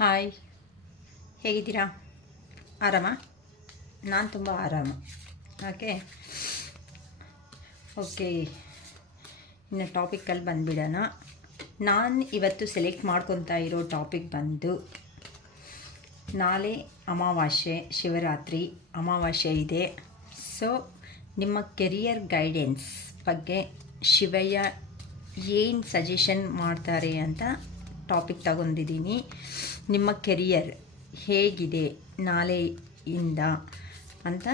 Hi, ಹೇಗಿದ್ದೀರಾ? ಆರಾಮ? ನಾನು ತುಂಬ ಆರಾಮ. ಓಕೆ ಓಕೆ ಇನ್ನು ಟಾಪಿಕಲ್ಲಿ ಬಂದುಬಿಡೋಣ. ನಾನು ಇವತ್ತು ಸೆಲೆಕ್ಟ್ ಮಾಡ್ಕೊತಾ ಇರೋ ಟಾಪಿಕ್ ಬಂದು, ನಾಳೆ ಅಮಾವಾಸ್ಯೆ, ಶಿವರಾತ್ರಿ ಅಮಾವಾಸ್ಯೆ ಇದೆ. ಸೊ ನಿಮ್ಮ ಕೆರಿಯರ್ ಗೈಡೆನ್ಸ್ ಬಗ್ಗೆ ಶಿವಯ್ಯ ಏನು ಸಜೆಷನ್ ಮಾಡ್ತಾರೆ ಅಂತ ಟಾಪಿಕ್ ತಗೊಂಡಿದ್ದೀನಿ. ನಿಮ್ಮ ಕೆರಿಯರ್ ಹೇಗಿದೆ ನಾಳೆಯಿಂದ ಅಂತ,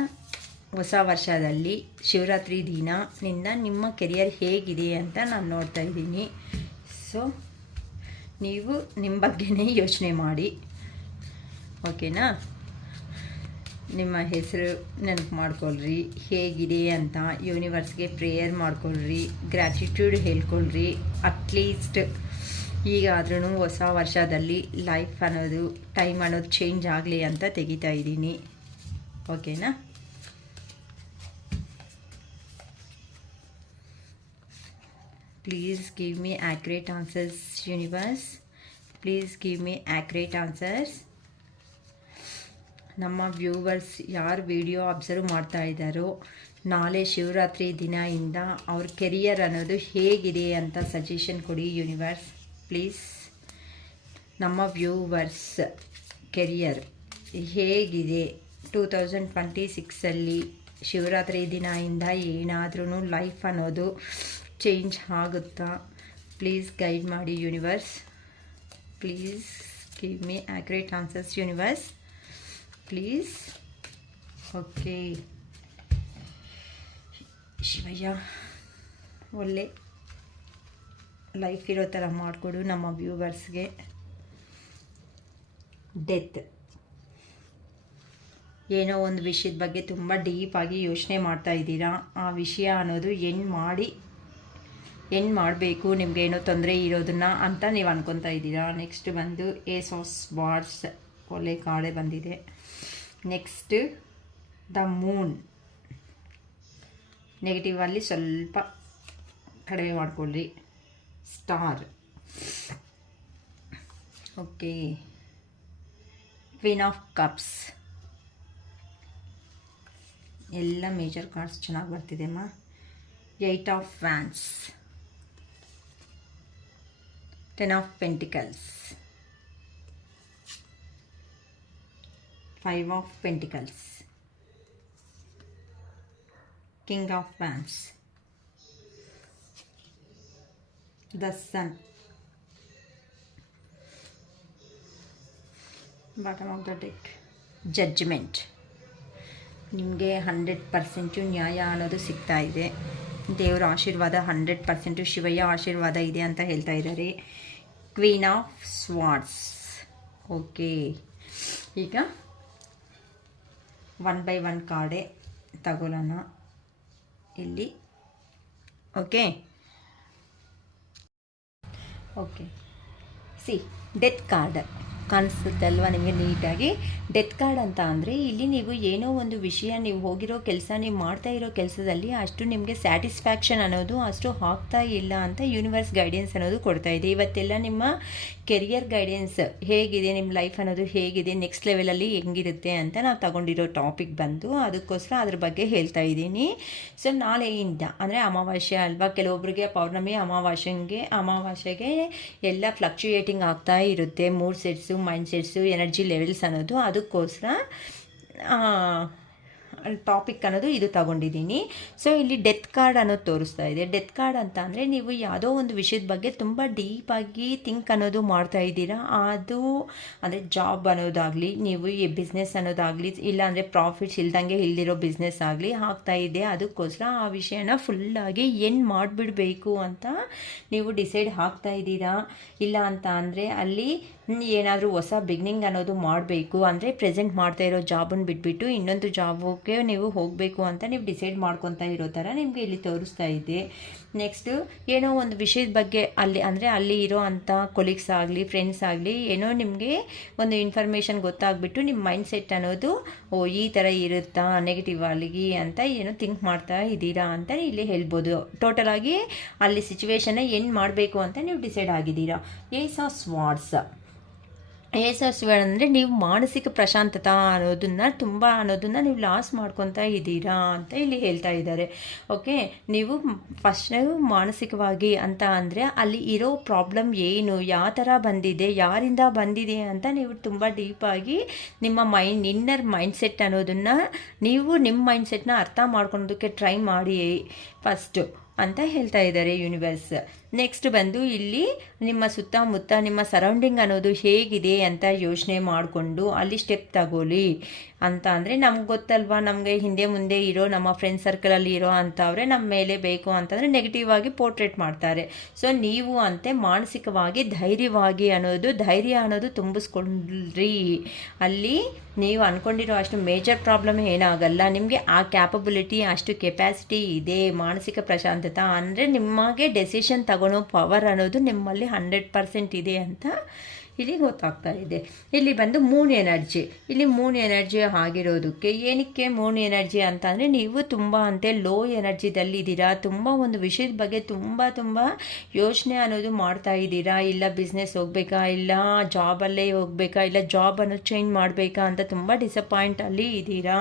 ಹೊಸ ವರ್ಷದಲ್ಲಿ ಶಿವರಾತ್ರಿ ದಿನದಿಂದ ನಿಮ್ಮ ಕೆರಿಯರ್ ಹೇಗಿದೆ ಅಂತ ನಾನು ನೋಡ್ತಾ ಇದ್ದೀನಿ. ಸೊ ನೀವು ನಿಮ್ಮ ಬಗ್ಗೆನೇ ಯೋಚನೆ ಮಾಡಿ, ಓಕೆನಾ? ನಿಮ್ಮ ಹೆಸರು ನೆನಪು ಮಾಡ್ಕೊಳ್ರಿ, ಹೇಗಿದೆ ಅಂತ ಯೂನಿವರ್ಸ್ಗೆ ಪ್ರೇಯರ್ ಮಾಡ್ಕೊಳ್ರಿ, ಗ್ರ್ಯಾಟಿಟ್ಯೂಡ್ ಹೇಳ್ಕೊಳ್ರಿ. ಅಟ್ಲೀಸ್ಟ್ ಈಗಾದ್ರೂ ಹೊಸ ವರ್ಷದಲ್ಲಿ ಲೈಫ್ ಅನ್ನೋದು, ಟೈಮ್ ಅನ್ನೋದು ಚೇಂಜ್ ಆಗಲಿ ಅಂತ ತೆಗಿತಾ ಇದ್ದೀನಿ, ಓಕೆನಾ? Please give me accurate answers universe, please give me accurate answers. ನಮ್ಮ ವ್ಯೂವರ್ಸ್ ಯಾರು ವಿಡಿಯೋ ಅಬ್ಸರ್ವ್ ಮಾಡ್ತಾ ಇದ್ದಾರೋ, ನಾಳೆ ಶಿವರಾತ್ರಿ ದಿನದಿಂದ ಅವ್ರ ಕೆರಿಯರ್ ಅನ್ನೋದು ಹೇಗಿದೆ ಅಂತ ಸಜೆಷನ್ ಕೊಡಿ ಯೂನಿವರ್ಸ್, ಪ್ಲೀಸ್. ನಮ್ಮ ವ್ಯೂವರ್ಸ್ ಕೆರಿಯರ್ ಹೇಗಿದೆ 2026ಅಲ್ಲಿ ಶಿವರಾತ್ರಿ ದಿನದಿಂದ ಏನಾದ್ರೂ ಲೈಫ್ ಅನ್ನೋದು ಚೇಂಜ್ ಆಗುತ್ತಾ? ಪ್ಲೀಸ್ ಗೈಡ್ ಮಾಡಿ universe, please give me accurate answers universe, please. Okay Shivaiah, ಒಳ್ಳೆ ಲೈಫ್ ಇರೋ ಥರ ಮಾಡಿಕೊಡು ನಮ್ಮ ವ್ಯೂವರ್ಸ್ಗೆ. ಡೆತ್, ಏನೋ ಒಂದು ವಿಷಯದ ಬಗ್ಗೆ ತುಂಬ ಡೀಪಾಗಿ ಯೋಚನೆ ಮಾಡ್ತಾ ಇದ್ದೀರಾ. ಆ ವಿಷಯ ಅನ್ನೋದು ಏನು ಮಾಡಬೇಕು, ನಿಮಗೇನೋ ತೊಂದರೆ ಇರೋದನ್ನ ಅಂತ ನೀವು ಅನ್ಕೊತಾ ಇದ್ದೀರಾ. ನೆಕ್ಸ್ಟ್ ಬಂದು ಏಸ್ ಆಫ್ ಸ್ವಾರ್ಡ್ಸ್, ಒಳ್ಳೆ ಕಾರ್ಡೆ ಬಂದಿದೆ. ನೆಕ್ಸ್ಟ್ ದ ಮೂನ್, ನೆಗೆಟಿವಲ್ಲಿ ಸ್ವಲ್ಪ ಕಡಿಮೆ ಮಾಡಿಕೊಳ್ಳ್ರಿ. Star, okay. Queen of cups, ಎಲ್ಲ ಮೇಜರ್ ಕಾರ್ಡ್ಸ್ ಚೆನ್ನಾಗಿ ಬರ್ತಿದೆ ಅಮ್ಮ. 8 of wands, 10 of pentacles, 5 of pentacles, king of wands, the sun, bottom of the deck, judgement. ನಿಮಗೆ 100% ನ್ಯಾಯ ಅನ್ನೋದು ಸಿಗ್ತಾ ಇದೆ. ದೇವರ ಆಶೀರ್ವಾದ 100% ಶಿವಯ್ಯ ಆಶೀರ್ವಾದ ಇದೆ ಅಂತ ಹೇಳ್ತಾ ಇದ್ದಾರೆ. Queen of swords, okay. ಈಗ 1 by 1 ಕಾರ್ಡೆ ತಗೊಳ್ಳೋಣ ಇಲ್ಲಿ, okay. Okay, see death card ಕಾಣಿಸುತ್ತೆ ಅಲ್ವಾ ನಿಮಗೆ ನೀಟಾಗಿ? ಡೆತ್ ಕಾರ್ಡ್ ಅಂತ ಅಂದರೆ ಇಲ್ಲಿ ನೀವು ಏನೋ ಒಂದು ವಿಷಯ, ನೀವು ಹೋಗಿರೋ ಕೆಲಸ, ನೀವು ಮಾಡ್ತಾ ಇರೋ ಕೆಲಸದಲ್ಲಿ ಅಷ್ಟು ನಿಮಗೆ ಸ್ಯಾಟಿಸ್ಫ್ಯಾಕ್ಷನ್ ಅನ್ನೋದು ಅಷ್ಟು ಆಗ್ತಾ ಇಲ್ಲ ಅಂತ ಯೂನಿವರ್ಸ್ ಗೈಡೆನ್ಸ್ ಅನ್ನೋದು ಕೊಡ್ತಾ ಇದೆ. ಇವತ್ತೆಲ್ಲ ನಿಮ್ಮ ಕೆರಿಯರ್ ಗೈಡೆನ್ಸ್ ಹೇಗಿದೆ, ನಿಮ್ಮ ಲೈಫ್ ಅನ್ನೋದು ಹೇಗಿದೆ, ನೆಕ್ಸ್ಟ್ ಲೆವೆಲಲ್ಲಿ ಹೆಂಗಿರುತ್ತೆ ಅಂತ ನಾವು ತಗೊಂಡಿರೋ ಟಾಪಿಕ್ ಬಂದು, ಅದಕ್ಕೋಸ್ಕರ ಅದ್ರ ಬಗ್ಗೆ ಹೇಳ್ತಾ ಇದ್ದೀನಿ. ಸೊ ನಾಳೆಯಿಂದ ಅಂದರೆ ಅಮಾವಾಸ್ಯೆ ಅಲ್ವಾ, ಕೆಲವೊಬ್ಬರಿಗೆ ಪೌರ್ಣಮಿ ಅಮಾವಾಸ್ಯೆಗೆ ಎಲ್ಲ ಫ್ಲಕ್ಚುಯೇಟಿಂಗ್ ಆಗ್ತಾ ಇರುತ್ತೆ, mood sets, mind sets, energy levels ಅನ್ನೋದು. ಅದಕ್ಕೋಸ್ಕರ ಟಾಪಿಕ್ ಅನ್ನೋದು ಇದು ತಗೊಂಡಿದ್ದೀನಿ. ಸೊ ಇಲ್ಲಿ ಡೆತ್ ಕಾರ್ಡ್ ಅನ್ನೋದು ತೋರಿಸ್ತಾ ಇದೆ. ಡೆತ್ ಕಾರ್ಡ್ ಅಂತ ಅಂದರೆ ನೀವು ಯಾವುದೋ ಒಂದು ವಿಷಯದ ಬಗ್ಗೆ ತುಂಬ ಡೀಪಾಗಿ ಥಿಂಕ್ ಅನ್ನೋದು ಮಾಡ್ತಾ ಇದ್ದೀರಾ. ಅದು ಅಂದರೆ ಜಾಬ್ ಅನ್ನೋದಾಗಲಿ, ನೀವು ಈ ಬಿಸ್ನೆಸ್ ಅನ್ನೋದಾಗಲಿ, ಇಲ್ಲಾಂದರೆ ಪ್ರಾಫಿಟ್ಸ್ ಇಲ್ದಂಗೆ ಇಲ್ದಿರೋ ಬಿಸ್ನೆಸ್ ಆಗಲಿ ಆಗ್ತಾ ಇದೆ. ಅದಕ್ಕೋಸ್ಕರ ಆ ವಿಷಯನ ಫುಲ್ಲಾಗಿ ಏನು ಮಾಡಿಬಿಡಬೇಕು ಅಂತ ನೀವು ಡಿಸೈಡ್ ಆಗ್ತಾ ಇದ್ದೀರಾ. ಇಲ್ಲ ಅಂತ ಅಂದರೆ ಅಲ್ಲಿ ಏನಾದರೂ ಹೊಸ ಬಿಗ್ನಿಂಗ್ ಅನ್ನೋದು ಮಾಡಬೇಕು ಅಂದರೆ, ಪ್ರೆಸೆಂಟ್ ಮಾಡ್ತಾ ಇರೋ ಜಾಬನ್ನು ಬಿಟ್ಬಿಟ್ಟು ಇನ್ನೊಂದು ಜಾಬ್ಗೆ ನೀವು ಹೋಗಬೇಕು ಅಂತ ನೀವು ಡಿಸೈಡ್ ಮಾಡ್ಕೊತಾ ಇರೋ ಥರ ನಿಮಗೆ ಇಲ್ಲಿ ತೋರಿಸ್ತಾ ಇದೆ. ನೆಕ್ಸ್ಟು ಏನೋ ಒಂದು ವಿಷಯದ ಬಗ್ಗೆ ಅಲ್ಲಿ ಇರೋ ಅಂಥ ಕೊಲೀಗ್ಸ್ ಆಗಲಿ, ಫ್ರೆಂಡ್ಸ್ ಆಗಲಿ, ಏನೋ ನಿಮಗೆ ಒಂದು ಇನ್ಫಾರ್ಮೇಷನ್ ಗೊತ್ತಾಗ್ಬಿಟ್ಟು ನಿಮ್ಮ ಮೈಂಡ್ ಸೆಟ್ ಅನ್ನೋದು ಈ ಥರ ಇರುತ್ತಾ ನೆಗೆಟಿವ್ ಆಗಿ ಅಂತ ಏನೋ ಥಿಂಕ್ ಮಾಡ್ತಾ ಇದ್ದೀರಾ ಅಂತ ಇಲ್ಲಿ ಹೇಳ್ಬೋದು. ಟೋಟಲಾಗಿ ಅಲ್ಲಿ ಸಿಚುವೇಶನ್ನ ಏನು ಮಾಡಬೇಕು ಅಂತ ನೀವು ಡಿಸೈಡ್ ಆಗಿದ್ದೀರಾ. ಏಸ್ ಆಫ್ ಸ್ವಾರ್ಡ್ಸ್, ಏಸಸ್ಸುಗಳಂದರೆ ನೀವು ಮಾನಸಿಕ ಪ್ರಶಾಂತತೆ ಅನ್ನೋದನ್ನು ನೀವು ಲಾಸ್ ಮಾಡ್ಕೊತಾ ಇದ್ದೀರಾ ಅಂತ ಇಲ್ಲಿ ಹೇಳ್ತಾ ಇದ್ದಾರೆ. ಓಕೆ, ನೀವು ಫಸ್ಟ್ ಮಾನಸಿಕವಾಗಿ ಅಂತ ಅಂದರೆ ಅಲ್ಲಿ ಇರೋ ಪ್ರಾಬ್ಲಮ್ ಏನು, ಯಾವ ಥರ ಬಂದಿದೆ, ಯಾರಿಂದ ಬಂದಿದೆ ಅಂತ ನೀವು ತುಂಬ ಡೀಪಾಗಿ ನಿಮ್ಮ ಇನ್ನರ್ ಮೈಂಡ್ಸೆಟ್ ಅನ್ನೋದನ್ನು ನೀವು ನಿಮ್ಮ ಮೈಂಡ್ಸೆಟ್ನ ಅರ್ಥ ಮಾಡ್ಕೊಳೋದಕ್ಕೆ ಟ್ರೈ ಮಾಡಿ ಫಸ್ಟು ಅಂತ ಹೇಳ್ತಾ ಇದ್ದಾರೆ ಯೂನಿವರ್ಸ್. ನೆಕ್ಸ್ಟ್ ಬಂದು ಇಲ್ಲಿ ನಿಮ್ಮ ಸುತ್ತಮುತ್ತ ನಿಮ್ಮ ಸರೌಂಡಿಂಗ್ ಅನ್ನೋದು ಹೇಗಿದೆ ಅಂತ ಯೋಚನೆ ಮಾಡಿಕೊಂಡು ಅಲ್ಲಿ ಸ್ಟೆಪ್ ತಗೊಳ್ಳಿ ಅಂತ. ಅಂದರೆ ನಮ್ಗೆ ಗೊತ್ತಲ್ವಾ, ನಮಗೆ ಹಿಂದೆ ಮುಂದೆ ಇರೋ ನಮ್ಮ ಫ್ರೆಂಡ್ ಸರ್ಕಲಲ್ಲಿ ಇರೋ ಅಂಥವ್ರೆ ನಮ್ಮ ಮೇಲೆ ಬೇಕು ಅಂತಂದರೆ ನೆಗೆಟಿವ್ ಆಗಿ ಪೋರ್ಟ್ರೇಟ್ ಮಾಡ್ತಾರೆ. ಸೊ ನೀವು ಅಂತೆ ಮಾನಸಿಕವಾಗಿ ಧೈರ್ಯ ಅನ್ನೋದು ತುಂಬಿಸ್ಕೊಂಡ್ರಿ. ಅಲ್ಲಿ ನೀವು ಅಂದ್ಕೊಂಡಿರೋ ಅಷ್ಟು ಮೇಜರ್ ಪ್ರಾಬ್ಲಮ್ ಏನಾಗಲ್ಲ. ನಿಮಗೆ ಆ ಕ್ಯಾಪಬಿಲಿಟಿ, ಅಷ್ಟು ಕೆಪಾಸಿಟಿ ಇದೆ. ಮಾನಸಿಕ ಪ್ರಶಾಂತತೆ ಅಂದರೆ ನಿಮಗೆ ಡೆಸಿಷನ್ ತಗೊಳ್ಳೋ ಪವರ್ ಅನ್ನೋದು ನಿಮ್ಮಲ್ಲಿ 100% ಇದೆ ಅಂತ ಇಲ್ಲಿ ಗೊತ್ತಾಗ್ತಾ ಇದೆ. ಇಲ್ಲಿ ಬಂದು ಮೂನ್ ಎನರ್ಜಿ ಆಗಿರೋದಕ್ಕೆ ಏನಕ್ಕೆ ಮೂನ್ ಎನರ್ಜಿ ಅಂತ ಅಂದರೆ ನೀವು ತುಂಬ ಲೋ ಎನರ್ಜಿದಲ್ಲಿದ್ದೀರಾ. ತುಂಬ ಒಂದು ವಿಷಯದ ಬಗ್ಗೆ ತುಂಬ ಯೋಚನೆ ಅನ್ನೋದು ಮಾಡ್ತಾ ಇದ್ದೀರಾ. ಇಲ್ಲ ಬಿಸ್ನೆಸ್ ಹೋಗ್ಬೇಕಾ, ಇಲ್ಲ ಜಾಬಲ್ಲೇ ಹೋಗ್ಬೇಕಾ, ಇಲ್ಲ ಜಾಬ್ ಅನ್ನೋದು ಚೇಂಜ್ ಮಾಡಬೇಕಾ ಅಂತ ತುಂಬ ಡಿಸಪಾಯಿಂಟಲ್ಲಿ ಇದ್ದೀರಾ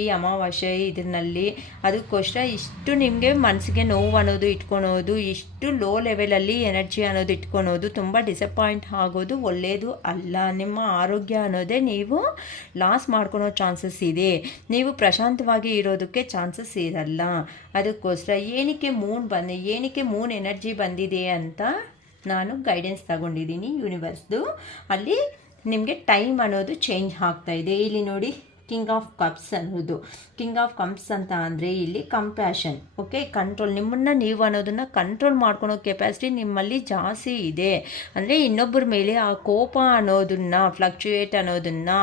ಈ ಅಮಾವಾಸ್ಯೆ ಇದರಲ್ಲಿ. ಅದಕ್ಕೋಸ್ಕರ ಇಷ್ಟು ನಿಮಗೆ ಮನಸ್ಸಿಗೆ ನೋವು ಅನ್ನೋದು ಇಟ್ಕೊಳೋದು, ಇಷ್ಟು ಲೋ ಲೆವೆಲಲ್ಲಿ ಎನರ್ಜಿ ಅನ್ನೋದು ಇಟ್ಕೊಳೋದು, ತುಂಬ ಡಿಸಪಾಯಿಂಟ್ ಆಗೋದು ಒಳ್ಳೆಯದು ಅಲ್ಲ. ನಿಮ್ಮ ಆರೋಗ್ಯ ಅನ್ನೋದೇ ನೀವು ಲಾಸ್ ಮಾಡ್ಕೊಳೋ ಚಾನ್ಸಸ್ ಇದೆ. ನೀವು ಪ್ರಶಾಂತವಾಗಿ ಇರೋದಕ್ಕೆ ಚಾನ್ಸಸ್ ಇರಲ್ಲ. ಅದಕ್ಕೋಸ್ಕರ ಏನಕ್ಕೆ ಮೂನ್ ಎನರ್ಜಿ ಬಂದಿದೆ ಅಂತ ನಾನು ಗೈಡೆನ್ಸ್ ತಗೊಂಡಿದ್ದೀನಿ ಯೂನಿವರ್ಸ್ದು. ಅಲ್ಲಿ ನಿಮಗೆ ಟೈಮ್ ಅನ್ನೋದು ಚೇಂಜ್ ಆಗ್ತಾ ಇದೆ. ಇಲ್ಲಿ ನೋಡಿ, ಕಿಂಗ್ ಆಫ್ ಕಪ್ಸ್ ಅಂತ ಅಂದರೆ ಇಲ್ಲಿ ಕಂಪ್ಯಾಷನ್, ಓಕೆ, ಕಂಟ್ರೋಲ್. ನಿಮ್ಮನ್ನು ನೀವು ಅನ್ನೋದನ್ನು ಕಂಟ್ರೋಲ್ ಮಾಡ್ಕೊಳೋ ಕೆಪಾಸಿಟಿ ನಿಮ್ಮಲ್ಲಿ ಜಾಸ್ತಿ ಇದೆ. ಅಂದರೆ ಇನ್ನೊಬ್ಬರ ಮೇಲೆ ಆ ಕೋಪ ಅನ್ನೋದನ್ನು, ಫ್ಲಕ್ಚುಯೇಟ್ ಅನ್ನೋದನ್ನು,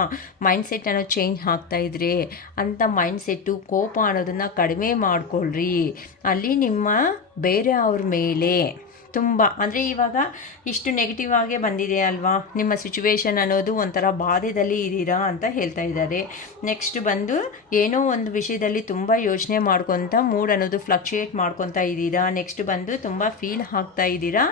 ಮೈಂಡ್ಸೆಟ್ ಅನ್ನೋದು ಚೇಂಜ್ ಆಗ್ತಾ ಇದ್ರೆ ಅಂಥ ಮೈಂಡ್ಸೆಟ್ಟು, ಕೋಪ ಅನ್ನೋದನ್ನು ಕಡಿಮೆ ಮಾಡ್ಕೊಳ್ರಿ. ಅಲ್ಲಿ ನಿಮ್ಮ ಬೇರೆ ಅವ್ರ ಮೇಲೆ ತುಂಬ ಅಂದರೆ ಇವಾಗ ಇಷ್ಟು ನೆಗೆಟಿವ್ ಆಗೇ ಬಂದಿದೆ ಅಲ್ವಾ, ನಿಮ್ಮ ಸಿಚುವೇಶನ್ ಅನ್ನೋದು ಒಂಥರ ಬಾಧೆದಲ್ಲಿ ಇದ್ದೀರಾ ಅಂತ ಹೇಳ್ತಾ ಇದ್ದಾರೆ. ನೆಕ್ಸ್ಟ್ ಬಂದು ಏನೋ ಒಂದು ವಿಷಯದಲ್ಲಿ ತುಂಬ ಯೋಚನೆ ಮಾಡ್ಕೊತ ಮೂಡ್ ಅನ್ನೋದು ಫ್ಲಕ್ಚುಯೇಟ್ ಮಾಡ್ಕೊತಾ ಇದ್ದೀರಾ. ನೆಕ್ಸ್ಟ್ ಬಂದು ತುಂಬ ಫೀಲ್ ಆಗ್ತಾ ಇದ್ದೀರಾ.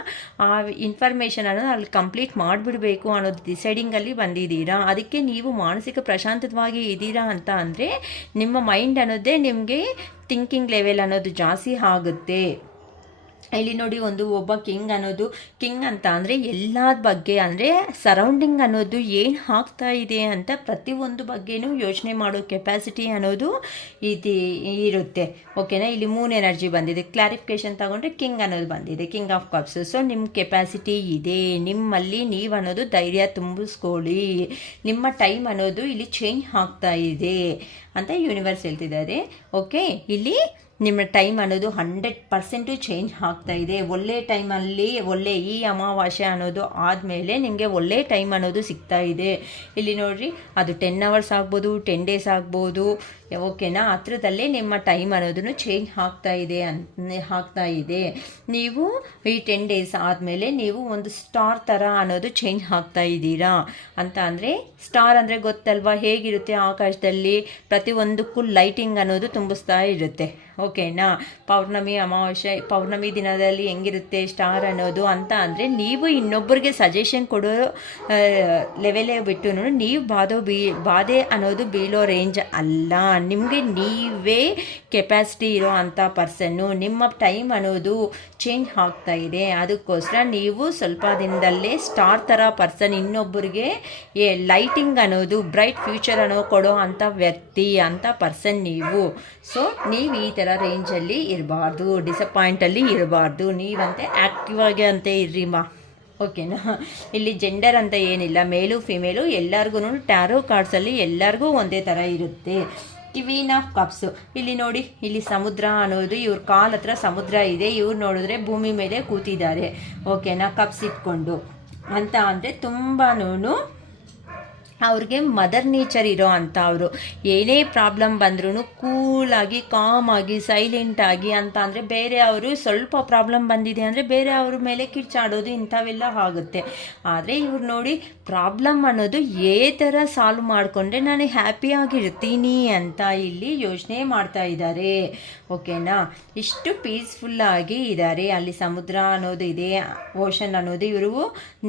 ಆ ಇನ್ಫಾರ್ಮೇಷನ್ ಅನ್ನೋದು ಅಲ್ಲಿ ಕಂಪ್ಲೀಟ್ ಮಾಡಿಬಿಡಬೇಕು ಅನ್ನೋದು ಡಿಸೈಡಿಂಗಲ್ಲಿ ಬಂದಿದ್ದೀರಾ. ಅದಕ್ಕೆ ನೀವು ಮಾನಸಿಕ ಪ್ರಶಾಂತವಾಗಿ ಇದ್ದೀರಾ ಅಂತ ಅಂದರೆ ನಿಮ್ಮ ಮೈಂಡ್ ಅನ್ನೋದೇ ನಿಮಗೆ ಥಿಂಕಿಂಗ್ ಲೆವೆಲ್ ಅನ್ನೋದು ಜಾಸ್ತಿ ಆಗುತ್ತೆ. ಇಲ್ಲಿ ನೋಡಿ, ಒಬ್ಬ ಕಿಂಗ್ ಅಂತ ಅಂದರೆ ಎಲ್ಲ ಬಗ್ಗೆ, ಅಂದರೆ ಸರೌಂಡಿಂಗ್ ಅನ್ನೋದು ಏನು ಆಗ್ತಾ ಇದೆ ಅಂತ ಪ್ರತಿಯೊಂದು ಬಗ್ಗೆನೂ ಯೋಚನೆ ಮಾಡೋ ಕೆಪಾಸಿಟಿ ಅನ್ನೋದು ಇರುತ್ತೆ. ಓಕೆನಾ. ಇಲ್ಲಿ ಮೂನ್ ಎನರ್ಜಿ ಬಂದಿದೆ, ಕ್ಲಾರಿಫಿಕೇಶನ್ ತಗೊಂಡ್ರೆ ಕಿಂಗ್ ಅನ್ನೋದು ಬಂದಿದೆ, ಕಿಂಗ್ ಆಫ್ ಕಪ್ಸ್. ಸೊ ನಿಮ್ಮ ಕೆಪಾಸಿಟಿ ಇದೆ, ನಿಮ್ಮಲ್ಲಿ ನೀವು ಅನ್ನೋದು ಧೈರ್ಯ ತುಂಬಿಸ್ಕೊಳ್ಳಿ. ನಿಮ್ಮ ಟೈಮ್ ಅನ್ನೋದು ಇಲ್ಲಿ ಚೇಂಜ್ ಆಗ್ತಾ ಇದೆ ಅಂತ ಯೂನಿವರ್ಸ್ ಹೇಳ್ತಿದ್ದಾರೆ. ಓಕೆ, ಇಲ್ಲಿ ನಿಮ್ಮ ಟೈಮ್ ಅನ್ನೋದು 100% ಚೇಂಜ್ ಆಗ್ತಾ ಇದೆ. ಒಳ್ಳೆ ಟೈಮಲ್ಲಿ ಈ ಅಮಾವಾಸ್ಯೆ ಅನ್ನೋದು ಆದಮೇಲೆ ನಿಮಗೆ ಒಳ್ಳೆ ಟೈಮ್ ಅನ್ನೋದು ಸಿಗ್ತಾ ಇದೆ. ಇಲ್ಲಿ ನೋಡಿರಿ, ಅದು 10 hours ಆಗ್ಬೋದು, 10 days ಆಗ್ಬೋದು, ಓಕೆನಾ. ಹತ್ರದಲ್ಲೇ ನಿಮ್ಮ ಟೈಮ್ ಅನ್ನೋದನ್ನು ಚೇಂಜ್ ಆಗ್ತಾ ಇದೆ. ನೀವು ಈ 10 days ಆದಮೇಲೆ ನೀವು ಒಂದು ಸ್ಟಾರ್ ಥರ ಅನ್ನೋದು ಚೇಂಜ್ ಆಗ್ತಾ ಇದ್ದೀರಾ ಅಂತ. ಅಂದರೆ ಸ್ಟಾರ್ ಅಂದರೆ ಗೊತ್ತಲ್ವಾ ಹೇಗಿರುತ್ತೆ, ಆಕಾಶದಲ್ಲಿ ಪ್ರತಿಯೊಂದಕ್ಕೂ ಲೈಟಿಂಗ್ ಅನ್ನೋದು ತುಂಬಿಸ್ತಾ ಇರುತ್ತೆ. ಓಕೆನಾ. ಪೌರ್ಣಮಿ ದಿನದಲ್ಲಿ ಹೆಂಗಿರುತ್ತೆ ಸ್ಟಾರ್ ಅನ್ನೋದು ಅಂತ. ಅಂದರೆ ನೀವು ಇನ್ನೊಬ್ಬರಿಗೆ ಸಜೆಷನ್ ಕೊಡೋ ಲೆವೆಲೇ ಬಿಟ್ಟು ನೀವು ಬಾಧೆ ಅನ್ನೋದು ಬೀಳೋ ರೇಂಜ್ ಅಲ್ಲ. ನಿಮಗೆ ನೀವೇ ಕೆಪಾಸಿಟಿ ಇರೋ ಅಂಥ ಪರ್ಸನ್ನು. ನಿಮ್ಮ ಟೈಮ್ ಅನ್ನೋದು ಚೇಂಜ್ ಆಗ್ತಾ ಇದೆ. ಅದಕ್ಕೋಸ್ಕರ ನೀವು ಸ್ವಲ್ಪ ದಿನದಲ್ಲೇ ಸ್ಟಾರ್ ಥರ ಪರ್ಸನ್, ಇನ್ನೊಬ್ಬರಿಗೆ ಲೈಟಿಂಗ್ ಅನ್ನೋದು, ಬ್ರೈಟ್ ಫ್ಯೂಚರ್ ಅನ್ನೋ ಕೊಡೋ ಅಂಥ ವ್ಯಕ್ತಿ, ಅಂಥ ಪರ್ಸನ್ ನೀವು. ಸೊ ನೀವು ಈ ಥರ ರೇಂಜಲ್ಲಿ ಇರಬಾರ್ದು, ಡಿಸಪಾಯಿಂಟಲ್ಲಿ ಇರಬಾರ್ದು. ನೀವಂತೆ ಆ್ಯಕ್ಟಿವ್ ಆಗಿ ಅಂತ ಇರ್ರಿ ಓಕೆನಾ. ಇಲ್ಲಿ ಜೆಂಡರ್ ಅಂತ ಏನಿಲ್ಲ, ಮೇಲು ಫಿಮೇಲು ಎಲ್ಲರಿಗೂ ಟ್ಯಾರೋ ಕಾರ್ಡ್ಸಲ್ಲಿ ಎಲ್ಲರಿಗೂ ಒಂದೇ ಥರ ಇರುತ್ತೆ. ಕ್ವೀನ್ ಆಫ್ ಕಪ್ಸು, ಇಲ್ಲಿ ನೋಡಿ, ಇಲ್ಲಿ ಸಮುದ್ರ ಅನ್ನೋದು, ಇವ್ರ ಕಾಲ ಹತ್ರ ಸಮುದ್ರ ಇದೆ, ಇವ್ರು ನೋಡಿದ್ರೆ ಭೂಮಿ ಮೇಲೆ ಕೂತಿದ್ದಾರೆ. ಓಕೆನಾ, ಕಪ್ಸ್ ಇಟ್ಕೊಂಡು ಅಂತ. ಅಂದರೆ ತುಂಬಾ ಅವ್ರಿಗೆ ಮದರ್ ನೇಚರ್ ಇರೋ ಅಂಥ ಅವರು ಏನೇ ಪ್ರಾಬ್ಲಮ್ ಬಂದ್ರೂ ಕೂಲಾಗಿ ಕಾಮಾಗಿ ಸೈಲೆಂಟಾಗಿ ಅಂತ ಅಂದರೆ ಬೇರೆ ಅವರು ಸ್ವಲ್ಪ ಪ್ರಾಬ್ಲಮ್ ಬಂದಿದೆ ಅಂದರೆ ಬೇರೆ ಅವ್ರ ಮೇಲೆ ಕಿರ್ಚಾಡೋದು ಇಂಥವೆಲ್ಲ ಆಗುತ್ತೆ. ಆದರೆ ಇವ್ರು ನೋಡಿ ಪ್ರಾಬ್ಲಮ್ ಅನ್ನೋದು ಥರ ಸಾಲ್ವ್ ಮಾಡಿಕೊಂಡ್ರೆ ನಾನು ಹ್ಯಾಪಿಯಾಗಿರ್ತೀನಿ ಅಂತ ಇಲ್ಲಿ ಯೋಚನೆ ಮಾಡ್ತಾ ಇದ್ದಾರೆ. ಓಕೆನಾ, ಇಷ್ಟು ಪೀಸ್ಫುಲ್ಲಾಗಿ ಇದ್ದಾರೆ. ಅಲ್ಲಿ ಸಮುದ್ರ ಅನ್ನೋದು ಇದೆ, ಓಷನ್ ಅನ್ನೋದು, ಇವರು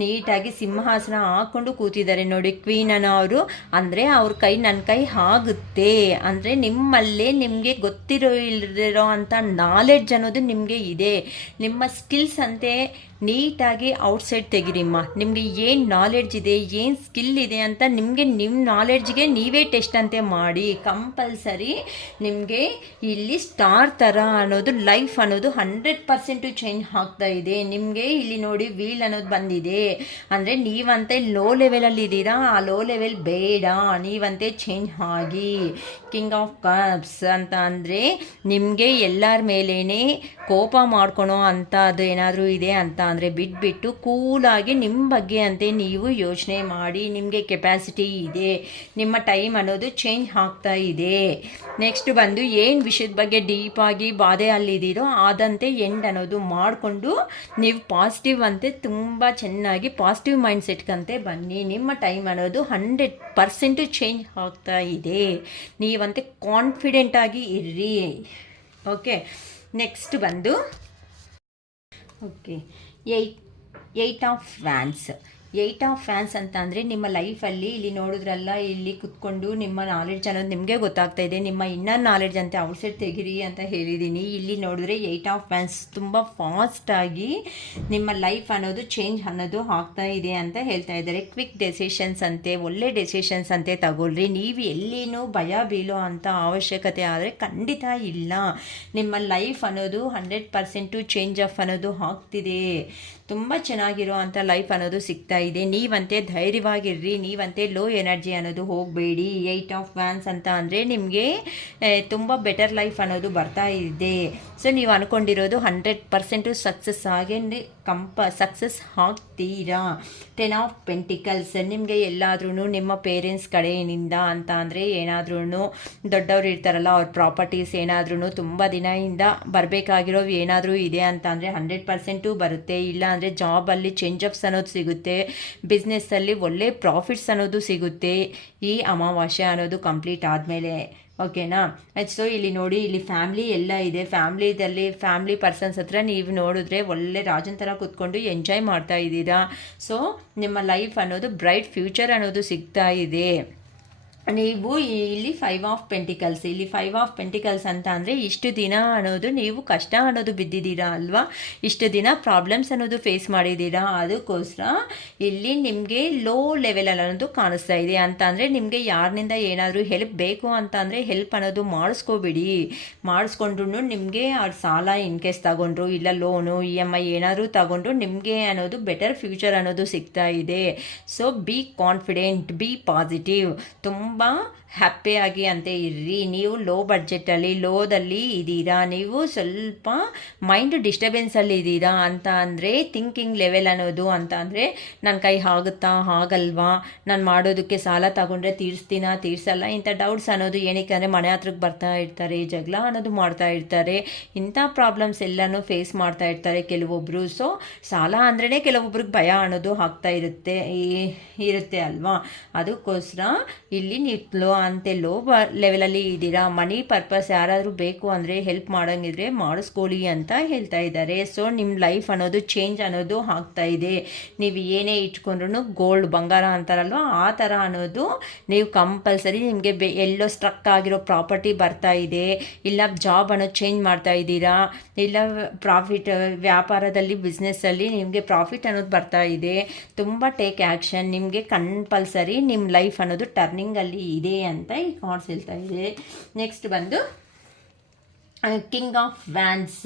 ನೀಟಾಗಿ ಸಿಂಹಾಸನ ಹಾಕ್ಕೊಂಡು ಕೂತಿದ್ದಾರೆ ನೋಡಿ ಕ್ವೀನ್ ಅನ್ನೋ ಅವರು. ಅಂದರೆ ಅವ್ರ ಕೈ ನನ್ನ ಕೈ ಆಗುತ್ತೆ ಅಂದರೆ ನಿಮ್ಮಲ್ಲೇ ನಿಮಗೆ ಗೊತ್ತಿರೋ ಇಲ್ಲದಿರೋ ಅಂಥ ನಾಲೆಡ್ಜ್ ಅನ್ನೋದು ನಿಮಗೆ ಇದೆ. ನಿಮ್ಮ ಸ್ಕಿಲ್ಸ್ ಅಂತೆ ನೀಟಾಗಿ ಔಟ್ಸೈಡ್ ತೆಗಿರಿಮ್ಮ. ನಿಮಗೆ ಏನು ನಾಲೆಡ್ಜ್ ಇದೆ, ಏನು ಸ್ಕಿಲ್ ಇದೆ ಅಂತ ನಿಮಗೆ ನಿಮ್ಮ ನಾಲೆಡ್ಜ್ಗೆ ನೀವೇ ಟೆಸ್ಟ್ ಅಂತೆ ಮಾಡಿ. ಕಂಪಲ್ಸರಿ ನಿಮಗೆ ಇಲ್ಲಿ ಸ್ಟಾರ್ ಥರ ಅನ್ನೋದು ಲೈಫ್ ಅನ್ನೋದು 100% ಚೇಂಜ್ ಆಗ್ತಾ ಇದೆ. ನಿಮಗೆ ಇಲ್ಲಿ ನೋಡಿ ವೀಲ್ ಅನ್ನೋದು ಬಂದಿದೆ ಅಂದರೆ ನೀವಂತೆ ಲೋ ಲೆವೆಲಲ್ಲಿ ಇದ್ದೀರಾ, ಆ ಲೋ ಲೆವೆಲ್ ಬೇಡ, ನೀವಂತೆ ಚೇಂಜ್ ಆಗಿ. ಕಿಂಗ್ ಆಫ್ ಕಪ್ಸ್ ಅಂತ ಅಂದರೆ ನಿಮಗೆ ಎಲ್ಲರ ಮೇಲೇ ಕೋಪ ಮಾಡ್ಕೊಳೋ ಅಂಥದ್ದು ಏನಾದರೂ ಇದೆ ಅಂತ ಅಂದರೆ ಬಿಟ್ಬಿಟ್ಟು ಕೂಲಾಗಿ ನಿಮ್ಮ ಬಗ್ಗೆ ಅಂತೆ ನೀವು ಯೋಚನೆ ಮಾಡಿ. ನಿಮಗೆ ಕೆಪಾಸಿಟಿ ಇದೆ, ನಿಮ್ಮ ಟೈಮ್ ಅನ್ನೋದು ಚೇಂಜ್ ಆಗ್ತಾ ಇದೆ. ನೆಕ್ಸ್ಟ್ ಬಂದು ಏನು ವಿಷಯದ ಬಗ್ಗೆ ಡೀಪಾಗಿ ಬಾಧೆ ಅಲ್ಲಿದ್ದೀರೋ ಅದಂತೆ ಎಂಡ್ ಅನ್ನೋದು ಮಾಡಿಕೊಂಡು ನೀವು ಪಾಸಿಟಿವ್ ಅಂತೆ ತುಂಬ ಚೆನ್ನಾಗಿ ಪಾಸಿಟಿವ್ ಮೈಂಡ್ ಸೆಟ್ಗಂತೆ ಬನ್ನಿ. ನಿಮ್ಮ ಟೈಮ್ ಅನ್ನೋದು 100% ಚೇಂಜ್ ಆಗ್ತಾ ಇದೆ. ನೀವಂತೆ ಕಾನ್ಫಿಡೆಂಟಾಗಿ ಇರ್ರಿ. ಓಕೆ, ನೆಕ್ಸ್ಟ್ ಬಂದು okay eight of wands. Eight of fans ಅಂತ ಅಂದರೆ ನಿಮ್ಮ ಲೈಫಲ್ಲಿ ಇಲ್ಲಿ ನೋಡಿದ್ರಲ್ಲ, ಇಲ್ಲಿ ಕುತ್ಕೊಂಡು ನಿಮ್ಮ ನಾಲೆಡ್ಜ್ ಅನ್ನೋದು ನಿಮಗೆ ಗೊತ್ತಾಗ್ತಾ ಇದೆ. ನಿಮ್ಮ ಇನ್ನರ್ ನಾಲೆಡ್ಜ್ ಅಂತ ಔಟ್ಸೈಡ್ ತೆಗಿರಿ ಅಂತ ಹೇಳಿದ್ದೀನಿ. ಇಲ್ಲಿ ನೋಡಿದ್ರೆ ಏಯ್ಟ್ ಆಫ್ ಫ್ಯಾನ್ಸ್ ತುಂಬ ಫಾಸ್ಟಾಗಿ ನಿಮ್ಮ ಲೈಫ್ ಅನ್ನೋದು ಚೇಂಜ್ ಅನ್ನೋದು ಆಗ್ತಾ ಇದೆ ಅಂತ ಹೇಳ್ತಾ ಇದ್ದಾರೆ. ಕ್ವಿಕ್ ಡೆಸಿಷನ್ಸ್ ಅಂತೆ, ಒಳ್ಳೆ ಡೆಸಿಷನ್ಸ್ ಅಂತೆ ತಗೊಳ್ರಿ. ನೀವು ಎಲ್ಲಿನೂ ಭಯ ಬೀಳೋ ಅಂಥ ಅವಶ್ಯಕತೆ ಆದರೆ ಖಂಡಿತ ಇಲ್ಲ. ನಿಮ್ಮ ಲೈಫ್ ಅನ್ನೋದು 100% ಚೇಂಜ್ ಆಫ್ ಅನ್ನೋದು ಆಗ್ತಿದೆ. ತುಂಬ ಚೆನ್ನಾಗಿರೋ ಅಂಥ ಲೈಫ್ ಅನ್ನೋದು ಸಿಗ್ತಾ ಇದೆ. ನೀವಂತೆ ಧೈರ್ಯವಾಗಿರ್ರಿ, ನೀವಂತೆ ಲೋ ಎನರ್ಜಿ ಅನ್ನೋದು ಹೋಗಬೇಡಿ. ಏಯ್ಟ್ ಆಫ್ ವ್ಯಾನ್ಸ್ ಅಂತ ಅಂದರೆ ನಿಮಗೆ ತುಂಬ ಬೆಟರ್ ಲೈಫ್ ಅನ್ನೋದು ಬರ್ತಾ ಇದೆ. ಸೊ ನೀವು ಅಂದ್ಕೊಂಡಿರೋದು 100% ಸಕ್ಸಸ್ ಆಗೇ ಸಕ್ಸಸ್ ಆಗ್ತೀರಾ. 10 ಆಫ್ ಪೆಂಟಿಕಲ್ಸ್ ನಿಮಗೆ ಎಲ್ಲಾದ್ರೂ ನಿಮ್ಮ ಪೇರೆಂಟ್ಸ್ ಕಡೆಯಿಂದ ಅಂತ ಅಂದರೆ ಏನಾದ್ರೂ ದೊಡ್ಡವ್ರು ಇರ್ತಾರಲ್ಲ, ಅವ್ರ ಪ್ರಾಪರ್ಟೀಸ್ ಏನಾದ್ರೂ ತುಂಬ ದಿನದಿಂದ ಬರಬೇಕಾಗಿರೋ ಏನಾದರೂ ಇದೆ ಅಂತ ಅಂದರೆ 100% ಬರುತ್ತೆ. ಇಲ್ಲ ಅಂದರೆ ಜಾಬಲ್ಲಿ ಚೇಂಜ್ ಆಫ್ಸ್ ಅನ್ನೋದು ಸಿಗುತ್ತೆ, ಬಿಸ್ನೆಸ್ಸಲ್ಲಿ ಒಳ್ಳೆ ಪ್ರಾಫಿಟ್ಸ್ ಅನ್ನೋದು ಸಿಗುತ್ತೆ ಈ ಅಮಾವಾಸ್ಯೆ ಅನ್ನೋದು ಕಂಪ್ಲೀಟ್ ಆದಮೇಲೆ. ಓಕೆನಾ. ಸೊ ಇಲ್ಲಿ ನೋಡಿ, ಇಲ್ಲಿ ಫ್ಯಾಮ್ಲಿ ಎಲ್ಲ ಇದೆ. ಫ್ಯಾಮ್ಲಿ ಪರ್ಸನ್ಸ್ ಹತ್ರ ನೀವು ನೋಡಿದ್ರೆ ಒಳ್ಳೆ ರಾಜನ್ ಥರ ಕೂತ್ಕೊಂಡು ಎಂಜಾಯ್ ಮಾಡ್ತಾ ಇದ್ದೀರಾ. ಸೊ ನಿಮ್ಮ ಲೈಫ್ ಅನ್ನೋದು ಬ್ರೈಟ್ ಫ್ಯೂಚರ್ ಅನ್ನೋದು ಸಿಗ್ತಾ ಇದೆ. ನೀವು ಇಲ್ಲಿ 5 ಆಫ್ ಪೆಂಟಿಕಲ್ಸ್, ಇಲ್ಲಿ 5 ಆಫ್ ಪೆಂಟಿಕಲ್ಸ್ ಅಂತ ಅಂದರೆ ಇಷ್ಟು ದಿನ ಅನ್ನೋದು ನೀವು ಕಷ್ಟ ಅನ್ನೋದು ಬಿದ್ದಿದ್ದೀರಾ ಅಲ್ವಾ, ಇಷ್ಟು ದಿನ ಪ್ರಾಬ್ಲಮ್ಸ್ ಅನ್ನೋದು ಫೇಸ್ ಮಾಡಿದ್ದೀರಾ. ಅದಕ್ಕೋಸ್ಕರ ಇಲ್ಲಿ ನಿಮಗೆ ಲೋ ಲೆವೆಲ್ ಅನ್ನೋದು ಕಾಣಿಸ್ತಾ ಇದೆ. ಅಂತ ಅಂದರೆ ನಿಮಗೆ ಯಾರಿನಿಂದ ಏನಾದರೂ ಹೆಲ್ಪ್ ಬೇಕು ಅಂತ ಅಂದರೆ ಹೆಲ್ಪ್ ಅನ್ನೋದು ಮಾಡಿಸ್ಕೊಂಡ್ರು ನಿಮಗೆ ಅವ್ರ ಸಾಲ ಇನ್ ಕೇಸ್ ತಗೊಂಡ್ರು, ಇಲ್ಲ ಲೋನು EMI ಏನಾದರೂ ತಗೊಂಡ್ರು ನಿಮಗೆ ಅನ್ನೋದು ಬೆಟರ್ ಫ್ಯೂಚರ್ ಅನ್ನೋದು ಸಿಗ್ತಾ ಇದೆ. So be confident, B positive, ತುಂಬ ಹ್ಯಾಪಿಯಾಗಿ ಅಂತ ಇರ್ರಿ. ನೀವು ಲೋ ಬಡ್ಜೆಟಲ್ಲಿ ಲೋದಲ್ಲಿ ಇದ್ದೀರಾ, ನೀವು ಸ್ವಲ್ಪ ಮೈಂಡ್ ಡಿಸ್ಟರ್ಬೆನ್ಸಲ್ಲಿ ಇದ್ದೀರಾ ಅಂತ ಅಂದರೆ ಥಿಂಕಿಂಗ್ ಲೆವೆಲ್ ಅನ್ನೋದು ಅಂತ ಅಂದರೆ ನನ್ನ ಕೈ ಆಗುತ್ತಾ ಆಗಲ್ವಾ, ನಾನು ಮಾಡೋದಕ್ಕೆ ಸಾಲ ತಗೊಂಡ್ರೆ ತೀರಿಸಲ್ಲ, ಇಂಥ ಡೌಟ್ಸ್ ಅನ್ನೋದು ಏನಕ್ಕೆ ಅಂದರೆ ಮನೆ ಹತ್ರಕ್ಕೆ ಬರ್ತಾ ಇರ್ತಾರೆ, ಜಗಳ ಅನ್ನೋದು ಮಾಡ್ತಾ ಇರ್ತಾರೆ, ಇಂಥ ಪ್ರಾಬ್ಲಮ್ಸ್ ಎಲ್ಲನೂ ಫೇಸ್ ಮಾಡ್ತಾ ಇರ್ತಾರೆ ಕೆಲವೊಬ್ಬರು. ಸೊ ಸಾಲ ಅಂದ್ರೇ ಕೆಲವೊಬ್ರಿಗೆ ಭಯ ಅನ್ನೋದು ಆಗ್ತಾ ಇರುತ್ತೆ ಅಲ್ವಾ. ಅದಕ್ಕೋಸ್ಕರ ಇಲ್ಲಿ ನೀವು ಲೋ ಲೆವೆಲಲ್ಲಿ ಇದ್ದೀರಾ. ಮನಿ ಪರ್ಪಸ್ ಯಾರಾದರೂ ಬೇಕು ಅಂದರೆ ಹೆಲ್ಪ್ ಮಾಡೋಂಗಿದ್ರೆ ಮಾಡಿಸ್ಕೊಳ್ಳಿ ಅಂತ ಹೇಳ್ತಾ ಇದ್ದಾರೆ. ಸೊ ನಿಮ್ಮ ಲೈಫ್ ಅನ್ನೋದು ಚೇಂಜ್ ಅನ್ನೋದು ಆಗ್ತಾ ಇದೆ. ನೀವು ಏನೇ ಇಟ್ಕೊಂಡ್ರು ಗೋಲ್ಡ್ ಬಂಗಾರ ಅಂತಾರಲ್ವ ಆ ಥರ ಅನ್ನೋದು ನೀವು ಕಂಪಲ್ಸರಿ ನಿಮಗೆ ಎಲ್ಲೋ ಸ್ಟ್ರಕ್ ಆಗಿರೋ ಪ್ರಾಪರ್ಟಿ ಬರ್ತಾ ಇದೆ, ಇಲ್ಲ ಜಾಬ್ ಅನ್ನೋದು ಚೇಂಜ್ ಮಾಡ್ತಾ ಇದ್ದೀರಾ, ಇಲ್ಲ ಪ್ರಾಫಿಟ್ ವ್ಯಾಪಾರದಲ್ಲಿ ಬಿಸ್ನೆಸ್ಸಲ್ಲಿ ನಿಮಗೆ ಪ್ರಾಫಿಟ್ ಅನ್ನೋದು ಬರ್ತಾ ಇದೆ. ತುಂಬ ಟೇಕ್ ಆ್ಯಕ್ಷನ್, ನಿಮಗೆ ಕಂಪಲ್ಸರಿ ನಿಮ್ಮ ಲೈಫ್ ಅನ್ನೋದು ಟರ್ನಿಂಗಲ್ಲಿ ಇದೆ ಅಂತ ಈ ಕಾರ್ಡ್ಸ್ ಹೇಳ್ತಾ ಇದೆ. ನೆಕ್ಸ್ಟ್ ಬಂದು ಕಿಂಗ್ ಆಫ್ ವ್ಯಾನ್ಸ್.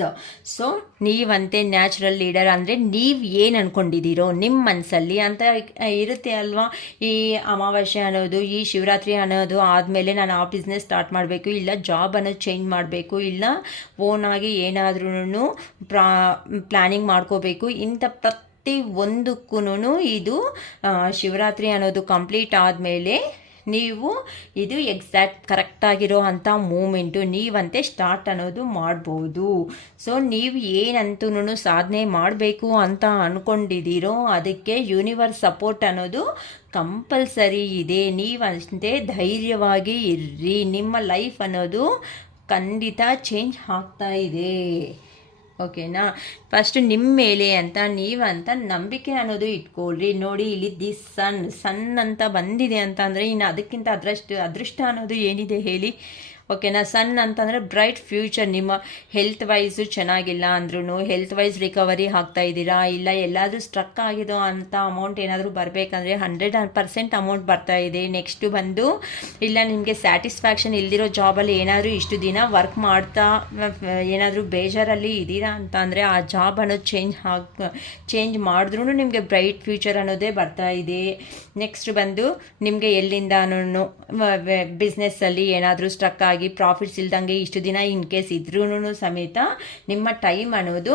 ಸೊ ನೀವಂತೆ ನ್ಯಾಚುರಲ್ ಲೀಡರ್ ಅಂದರೆ ನೀವು ಏನು ಅಂದ್ಕೊಂಡಿದ್ದೀರೋ ನಿಮ್ಮ ಮನಸ್ಸಲ್ಲಿ ಅಂತ ಇರುತ್ತೆ ಅಲ್ವಾ. ಈ ಅಮಾವಾಸ್ಯೆ ಅನ್ನೋದು, ಈ ಶಿವರಾತ್ರಿ ಅನ್ನೋದು ಆದಮೇಲೆ ನಾನು ಆ ಬಿಸ್ನೆಸ್ ಸ್ಟಾರ್ಟ್ ಮಾಡಬೇಕು, ಇಲ್ಲ ಜಾಬ್ ಅನ್ನೋದು ಚೇಂಜ್ ಮಾಡಬೇಕು, ಇಲ್ಲ ಓನಾಗಿ ಏನಾದ್ರೂ ಪ್ಲಾನಿಂಗ್ ಮಾಡ್ಕೋಬೇಕು, ಇಂಥ ಪ್ರತಿಯೊಂದಕ್ಕೂ ಇದು ಶಿವರಾತ್ರಿ ಅನ್ನೋದು ಕಂಪ್ಲೀಟ್ ಆದಮೇಲೆ ನೀವು ಇದು ಎಕ್ಸಾಕ್ಟ್ ಕರೆಕ್ಟಾಗಿರೋ ಅಂಥ ಮೂಮೆಂಟು ನೀವಂತೆ ಸ್ಟಾರ್ಟ್ ಅನ್ನೋದು ಮಾಡ್ಬೋದು. ಸೊ ನೀವು ಏನಂತೂ ಸಾಧನೆ ಮಾಡಬೇಕು ಅಂತ ಅಂದ್ಕೊಂಡಿದ್ದೀರೋ ಅದಕ್ಕೆ ಯೂನಿವರ್ಸ್ ಸಪೋರ್ಟ್ ಅನ್ನೋದು ಕಂಪಲ್ಸರಿ ಇದೆ. ನೀವಂತೆ ಧೈರ್ಯವಾಗಿ ಇರ್ರಿ, ನಿಮ್ಮ ಲೈಫ್ ಅನ್ನೋದು ಖಂಡಿತ ಚೇಂಜ್ ಆಗ್ತಾ ಇದೆ. ಓಕೆನಾ? ಫಸ್ಟ್ ನಿಮ್ಮ ಮೇಲೆ ಅಂತ ನೀವಂತ ನಂಬಿಕೆ ಅನ್ನೋದು ಇಟ್ಕೊಳ್ರಿ. ನೋಡಿ ಇಲ್ಲಿ ದಿ ಸನ್ ಅಂತ ಬಂದಿದೆ ಅಂತ ಅಂದರೆ ಇನ್ನು ಅದಕ್ಕಿಂತ ಅದೃಷ್ಟ ಅನ್ನೋದು ಏನಿದೆ ಹೇಳಿ? ಓಕೆನಾ? ಸನ್ ಅಂತಂದರೆ ಬ್ರೈಟ್ ಫ್ಯೂಚರ್. ನಿಮ್ಮ ಹೆಲ್ತ್ ವೈಸು ಚೆನ್ನಾಗಿಲ್ಲ ಅಂದ್ರೂ ಹೆಲ್ತ್ ವೈಸ್ ರಿಕವರಿ ಆಗ್ತಾ ಇದ್ದೀರಾ, ಇಲ್ಲ ಎಲ್ಲಾದರೂ ಸ್ಟ್ರಕ್ ಆಗಿದೋ ಅಂತ ಅಮೌಂಟ್ ಏನಾದರೂ ಬರಬೇಕಂದ್ರೆ 100% ಅಮೌಂಟ್ ಬರ್ತಾ ಇದೆ. ನೆಕ್ಸ್ಟು ಬಂದು ಇಲ್ಲ ನಿಮಗೆ ಸ್ಯಾಟಿಸ್ಫ್ಯಾಕ್ಷನ್ ಇಲ್ದಿರೋ ಜಾಬಲ್ಲಿ ಏನಾದರೂ ಇಷ್ಟು ದಿನ ವರ್ಕ್ ಮಾಡ್ತಾ ಏನಾದರೂ ಬೇಜಾರಲ್ಲಿ ಇದ್ದೀರಾ ಅಂತ ಅಂದರೆ ಆ ಜಾಬ್ ಅನ್ನೋದು ಚೇಂಜ್ ಮಾಡಿದ್ರೂ ನಿಮಗೆ ಬ್ರೈಟ್ ಫ್ಯೂಚರ್ ಅನ್ನೋದೇ ಬರ್ತಾ ಇದೆ. ನೆಕ್ಸ್ಟ್ ಬಂದು ನಿಮಗೆ ಎಲ್ಲಿಂದನೂ ಬಿಸ್ನೆಸ್ಸಲ್ಲಿ ಏನಾದರೂ ಸ್ಟ್ರಕ್ ಆಗಿ ಪ್ರಾಫಿಟ್ಸ್ ಇಲ್ದಂಗೆ ಇಷ್ಟು ದಿನ ಇನ್ ಕೇಸ್ ಇದ್ರೂ ಸಮೇತ ನಿಮ್ಮ ಟೈಮ್ ಅನ್ನೋದು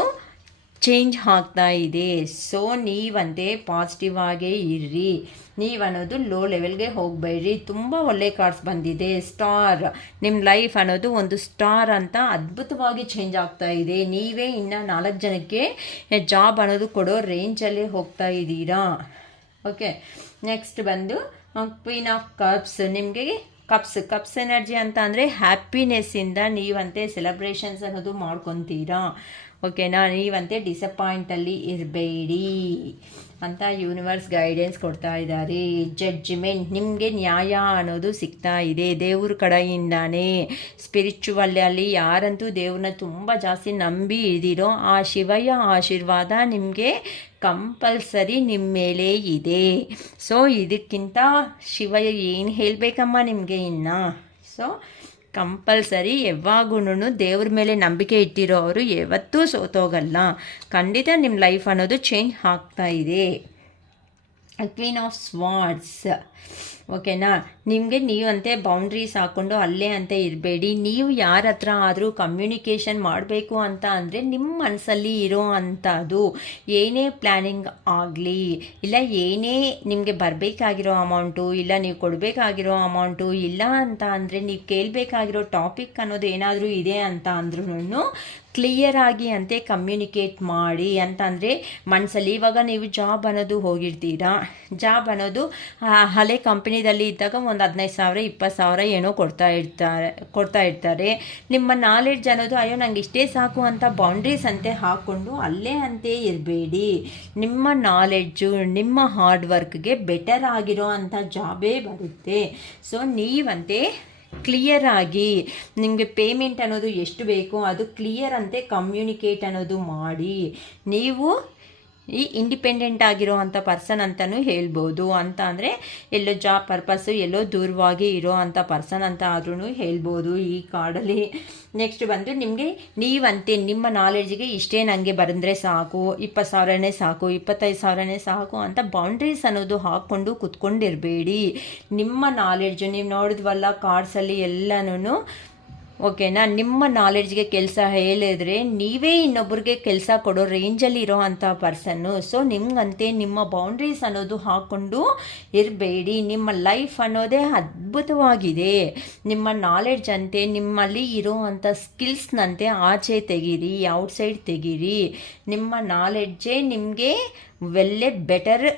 ಚೇಂಜ್ ಆಗ್ತಾ ಇದೆ. ಸೊ ನೀವಂತೆ ಪಾಸಿಟಿವ್ ಆಗೇ ಇರ್ರಿ, ನೀವನ್ನೋದು ಲೋ ಲೆವೆಲ್ಗೆ ಹೋಗಬೇಡ್ರಿ. ತುಂಬ ಒಳ್ಳೆ ಕಾರ್ಡ್ಸ್ ಬಂದಿದೆ. ಸ್ಟಾರ್, ನಿಮ್ಮ ಲೈಫ್ ಅನ್ನೋದು ಒಂದು ಸ್ಟಾರ್ ಅಂತ ಅದ್ಭುತವಾಗಿ ಚೇಂಜ್ ಆಗ್ತಾ ಇದೆ. ನೀವೇ ಇನ್ನು 4 ಜನಕ್ಕೆ ಜಾಬ್ ಅನ್ನೋದು ಕೊಡೋ ರೇಂಜಲ್ಲೇ ಹೋಗ್ತಾ ಇದ್ದೀರಾ. ಓಕೆ, ನೆಕ್ಸ್ಟ್ ಬಂದು ಕ್ವೀನ್ ಆಫ್ ಕಪ್ಸ್. ನಿಮಗೆ ಕಪ್ಸ್ ಎನರ್ಜಿ ಅಂತ ಅಂದರೆ ಹ್ಯಾಪಿನೆಸ್ಸಿಂದ ನೀವಂತೆ ಸೆಲೆಬ್ರೇಷನ್ಸ್ ಅನ್ನೋದು ಮಾಡ್ಕೊತೀರಾ. ಓಕೆನಾ? ನೀವಂತೆ ಡಿಸಪಾಯಿಂಟಲ್ಲಿ ಇರಬೇಡಿ ಅಂತ ಯೂನಿವರ್ಸ್ ಗೈಡೆನ್ಸ್ ಕೊಡ್ತಾ ಇದ್ದಾರೆ. ಜಡ್ಜ್ಮೆಂಟ್, ನಿಮಗೆ ನ್ಯಾಯ ಅನ್ನೋದು ಸಿಗ್ತಾ ಇದೆ ದೇವ್ರ ಕಡೆಯಿಂದಾನೇ. ಸ್ಪಿರಿಚುವಲ್ಲಿ ಯಾರಂತೂ ದೇವ್ರನ್ನ ತುಂಬ ಜಾಸ್ತಿ ನಂಬಿ ಇದ್ದೀರೋ ಆ ಶಿವಯ್ಯ ಆಶೀರ್ವಾದ ನಿಮಗೆ ಕಂಪಲ್ಸರಿ ನಿಮ್ಮ ಮೇಲೆ ಇದೆ. ಸೊ ಇದಕ್ಕಿಂತ ಶಿವಯ್ಯ ಏನು ಹೇಳಬೇಕಮ್ಮ ನಿಮಗೆ ಇನ್ನು? ಸೊ ಕಂಪಲ್ಸರಿ ಯಾವಾಗೂ ದೇವ್ರ ಮೇಲೆ ನಂಬಿಕೆ ಇಟ್ಟಿರೋರು ಯಾವತ್ತೂ ಸೋತೋಗಲ್ಲ. ಖಂಡಿತ ನಿಮ್ಮ ಲೈಫ್ ಅನ್ನೋದು ಚೇಂಜ್ ಆಗ್ತಾ ಇದೆ. Queen of swords. ಓಕೆನಾ? ನಿಮಗೆ ನೀವಂತೆ ಬೌಂಡ್ರೀಸ್ ಹಾಕ್ಕೊಂಡು ಅಲ್ಲೇ ಅಂತ ಇರಬೇಡಿ. ನೀವು ಯಾರ ಹತ್ರ ಆದರೂ ಕಮ್ಯುನಿಕೇಷನ್ ಮಾಡಬೇಕು ಅಂತ ಅಂದರೆ ನಿಮ್ಮ ಮನಸ್ಸಲ್ಲಿ ಇರೋ ಅಂಥದ್ದು ಏನೇ ಪ್ಲ್ಯಾನಿಂಗ್ ಆಗಲಿ, ಇಲ್ಲ ಏನೇ ನಿಮಗೆ ಬರಬೇಕಾಗಿರೋ ಅಮೌಂಟು, ಇಲ್ಲ ನೀವು ಕೊಡಬೇಕಾಗಿರೋ ಅಮೌಂಟು, ಇಲ್ಲ ಅಂತ ಅಂದರೆ ನೀವು ಕೇಳಬೇಕಾಗಿರೋ ಟಾಪಿಕ್ ಅನ್ನೋದು ಏನಾದರೂ ಇದೆ ಅಂತ ಅಂದ್ರೂ ಕ್ಲಿಯರ್ ಆಗಿ ಅಂತೆ ಕಮ್ಯುನಿಕೇಟ್ ಮಾಡಿ. ಅಂತಂದರೆ ಮನಸ್ಸಲ್ಲಿ ಇವಾಗ ನೀವು ಜಾಬ್ ಅನ್ನೋದು ಹೋಗಿರ್ತೀರಾ, ಜಾಬ್ ಅನ್ನೋದು ಹಳೆ ಕಂಪ್ನಿದಲ್ಲಿ ಇದ್ದಾಗ ಒಂದು 15,000 20,000 ಏನೋ ಕೊಡ್ತಾ ಇರ್ತಾರೆ. ನಿಮ್ಮ ನಾಲೆಡ್ಜ್ ಅನ್ನೋದು ಅಯ್ಯೋ ನಂಗೆ ಇಷ್ಟೇ ಸಾಕು ಅಂತ ಬೌಂಡ್ರೀಸ್ ಅಂತೆ ಹಾಕ್ಕೊಂಡು ಅಲ್ಲೇ ಅಂತೆ ಇರಬೇಡಿ. ನಿಮ್ಮ ನಾಲೆಡ್ಜು ನಿಮ್ಮ ಹಾರ್ಡ್ ವರ್ಕ್ಗೆ ಬೆಟರ್ ಆಗಿರೋ ಅಂಥ ಜಾಬೇ ಬರುತ್ತೆ. ಸೊ ನೀವಂತೆ ಕ್ಲಿಯರ್ ಆಗಿ ನಿಮಗೆ ಪೇಮೆಂಟ್ ಅನ್ನೋದು ಎಷ್ಟು ಬೇಕೋ ಅದು ಕ್ಲಿಯರ್ ಅಂತೆ ಕಮ್ಯುನಿಕೇಟ್ ಅನ್ನೋದು ಮಾಡಿ. ನೀವು ಈ ಇಂಡಿಪೆಂಡೆಂಟ್ ಆಗಿರೋ ಅಂಥ ಪರ್ಸನ್ ಅಂತಲೂ ಹೇಳ್ಬೋದು. ಅಂತ ಅಂದರೆ ಎಲ್ಲೋ ಜಾಬ್ ಪರ್ಪಸ್ಸು ಎಲ್ಲೋ ದೂರವಾಗಿ ಇರೋ ಅಂಥ ಪರ್ಸನ್ ಅಂತ ಆದ್ರೂ ಹೇಳ್ಬೋದು ಈ ಕಾರ್ಡಲ್ಲಿ. ನೆಕ್ಸ್ಟ್ ಬಂದು ನಿಮಗೆ ನೀವಂತೆ ನಿಮ್ಮ ನಾಲೆಡ್ಜಿಗೆ ಇಷ್ಟೇ ನನಗೆ ಬಂದರೆ ಸಾಕು, 20,000ನೇ ಸಾಕು, 25,000ನೇ ಸಾಕು ಅಂತ ಬೌಂಡ್ರೀಸ್ ಅನ್ನೋದು ಹಾಕ್ಕೊಂಡು ಕುತ್ಕೊಂಡಿರಬೇಡಿ. ನಿಮ್ಮ ನಾಲೆಡ್ಜು ನೀವು ನೋಡಿದ್ವಲ್ಲ ಕಾರ್ಡ್ಸಲ್ಲಿ ಎಲ್ಲನೂ ಓಕೆನಾ, ನಿಮ್ಮ ನಾಲೆಡ್ಜ್ಗೆ ಕೆಲಸ ಹೇಳಿದ್ರೆ ನೀವೇ ಇನ್ನೊಬ್ರಿಗೆ ಕೆಲಸ ಕೊಡೋ ರೇಂಜಲ್ಲಿ ಇರೋ ಅಂಥ ಪರ್ಸನ್ನು. ಸೊ ನಿಮಗಂತೆ ನಿಮ್ಮ ಬೌಂಡ್ರೀಸ್ ಅನ್ನೋದು ಹಾಕ್ಕೊಂಡು ಇರಬೇಡಿ. ನಿಮ್ಮ ಲೈಫ್ ಅನ್ನೋದೇ ಅದ್ಭುತವಾಗಿದೆ. ನಿಮ್ಮ ನಾಲೆಡ್ಜ್ ಅಂತೆ ನಿಮ್ಮಲ್ಲಿ ಇರೋ ಅಂಥ ಸ್ಕಿಲ್ಸ್ನಂತೆ ಆಚೆ ತೆಗೀರಿ, ಔಟ್ಸೈಡ್ ತೆಗೀರಿ. ನಿಮ್ಮ ನಾಲೆಡ್ಜೇ ನಿಮಗೆ ವೆಲ್ಲೆ ಬೆಟರ್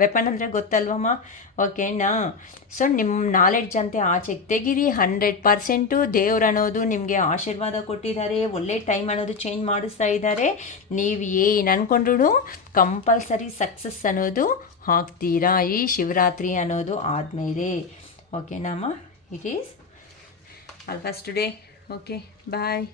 ವೆಪನ್ ಅಂದರೆ ಗೊತ್ತಲ್ವಮ್ಮ? ಓಕೆನಾ? ಸೊ ನಿಮ್ಮ ನಾಲೆಡ್ಜ್ ಅಂತೆ ಆಚೆಗೆ ತೆಗೀರಿ. 100% ದೇವ್ರು ಅನ್ನೋದು ನಿಮಗೆ ಆಶೀರ್ವಾದ ಕೊಟ್ಟಿದ್ದಾರೆ. ಒಳ್ಳೆ ಟೈಮ್ ಅನ್ನೋದು ಚೇಂಜ್ ಮಾಡಿಸ್ತಾ ಇದ್ದಾರೆ. ನೀವು ಏನು ಅಂದ್ಕೊಂಡ್ರೂ ಕಂಪಲ್ಸರಿ ಸಕ್ಸಸ್ ಅನ್ನೋದು ಆಗ್ತೀರಾ ಈ ಶಿವರಾತ್ರಿ ಅನ್ನೋದು ಆದಮೇಲೆ. ಓಕೆನಮ್ಮ? It is all for today. Okay, bye.